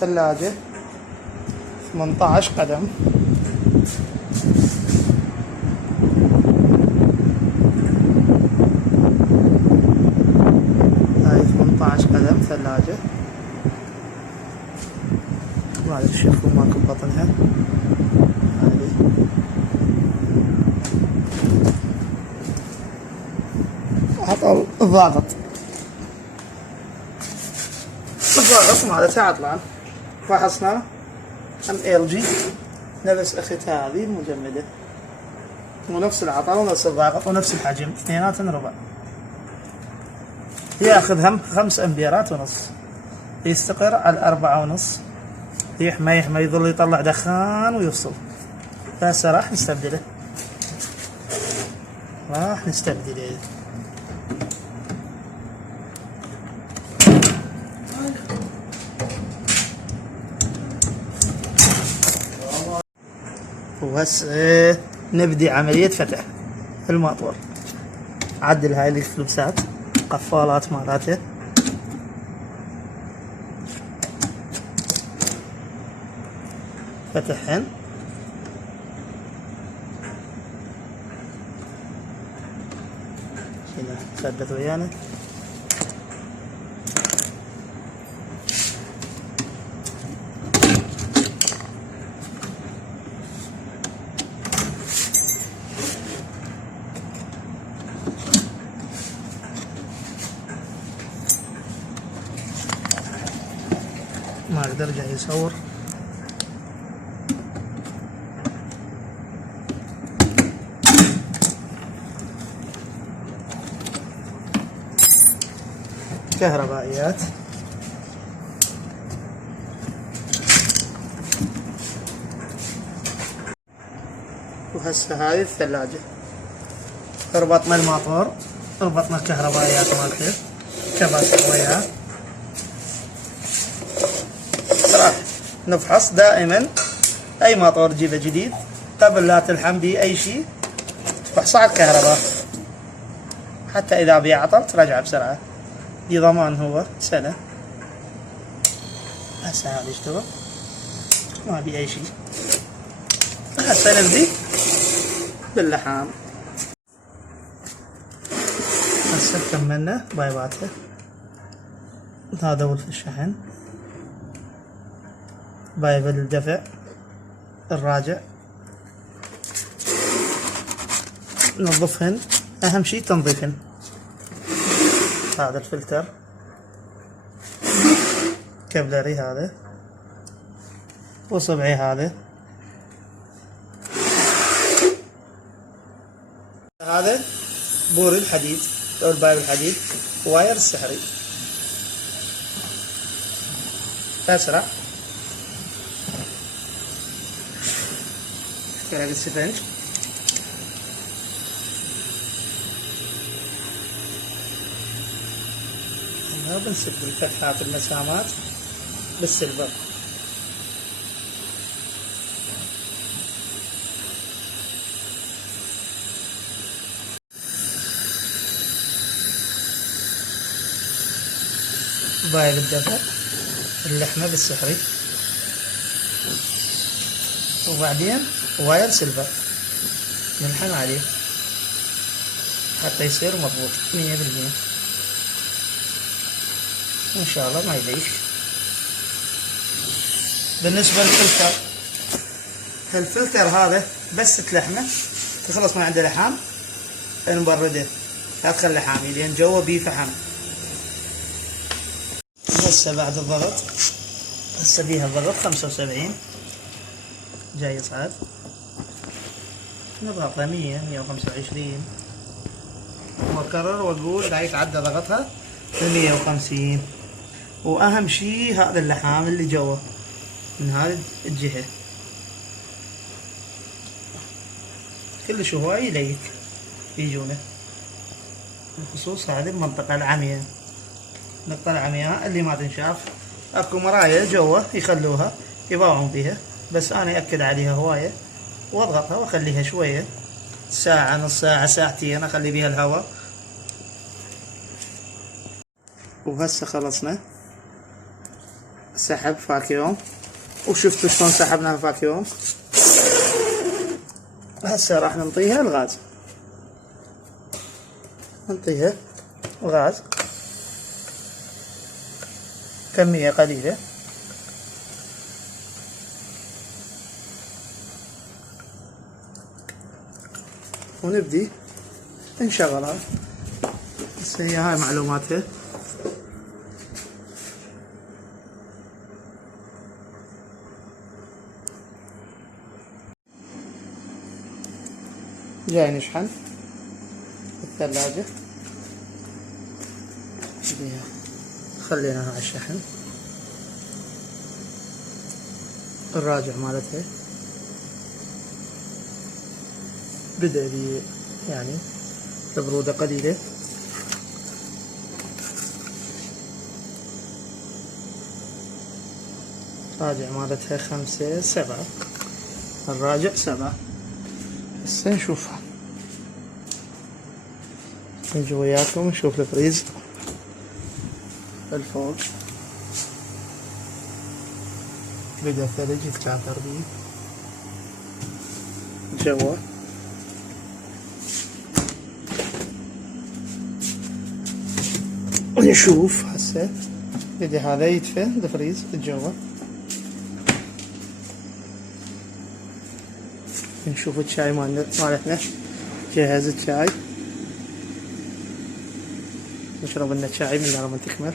ثلاجة 18 قدم. هاي 18 قدم ثلاجة. ما ادري شوفوا ماكو بطنها. هذه عطل الضغط مالتها عطلان. فحصنا ام ال جي نفس اختها هذه المجمدة، ونفس العطل ونفس الضغط ونفس الحجم، اثنيناتن ربع. ياخذ 5 امبيرات ونص، يستقر على 4.5. يحمى يظل يطلع دخان ويفصل. هسه راح نستبدله. وهسه نبدي عملية فتح الماطور. عدل هاي الكلبسات قفالات مالته، فتحهن. هنا ثبت ويانا. ما اقدر جاي يصور. كهربائيات. وهسه هاي الثلاجة ربطنا الماطور، ربطنا الكهربائيات مالته، كباسة وياه. راح نفحص دائما اي ماطور تجيبه جديد قبل لا تلحم به اي شيء، تفحصه على الكهرباء حتى اذا بيعطل تراجعه بسرعة. بضمان هو سنة. هسه هذا يشتغل ما بي اي شيء. هسه نبدي باللحام. هسه كملنا بايباته. هذا ولف الشحن، بايب الدفع، الراجع. ننظفهن، اهم شيء تنظيفهن. هذا الفلتر كابلري هذا، وصبعي هذا. هذا بور الحديد او البايب الحديد، واير السحري اسرع. كرق السفنج. بنسد الفتحات المسامات بالسلفر. بايب الدفع اللحمة بالسحري، وبعدين واير سيلفر نلحم عليه حتى يصير مضبوط 100%. وإن شاء الله ما يليش. بالنسبة للفلتر، الفلتر هذا بس تلحمه تخلص من عنده لحام نبرده، لا تخلي حامي لأن جوا بيه فحم. هسه بعد الضغط، هسه بيها الضغط 75 جاي يصعد. نضغطها 100 125 واكرر واقول لا يتعدى ضغطها 150. واهم شي هذا اللحام اللي جوا من هذه الجهة كلش هواي يليك يجونه، بخصوص هذه المنطقة العمياء. النقطة العمياء اللي ما تنشاف اكو مرايا جوا يخلوها يباوعون بيها، بس انا اكد عليها هواية واضغطها واخليها شوية، ساعة نص ساعة ساعتين اخلي بيها الهواء. وهسه خلصنا سحب فاكيوم، وشفتوا شلون سحبناها فاكيوم. هسه راح ننطيها الغاز، ننطيها غاز كمية قليلة. ونبدي نشغلها. هسه هي هاي معلوماتها. جاي نشحن الثلاجة، خليناها على الشحن. الراجع مالتها بدأ لي يعني البرودة قليلة. الراجع مالتها 5 7، الراجع 7. هسه نشوفها، نجي وياكم نشوف الفريز الفوق. بدأ الثلج يتكاثر بيه جوا. ونشوف هسه بدي هذا يدفى الفريز جوا. نشوف الشاي مالتنا، جهز الشاي، نشرب لنا شاي من لما تكمل.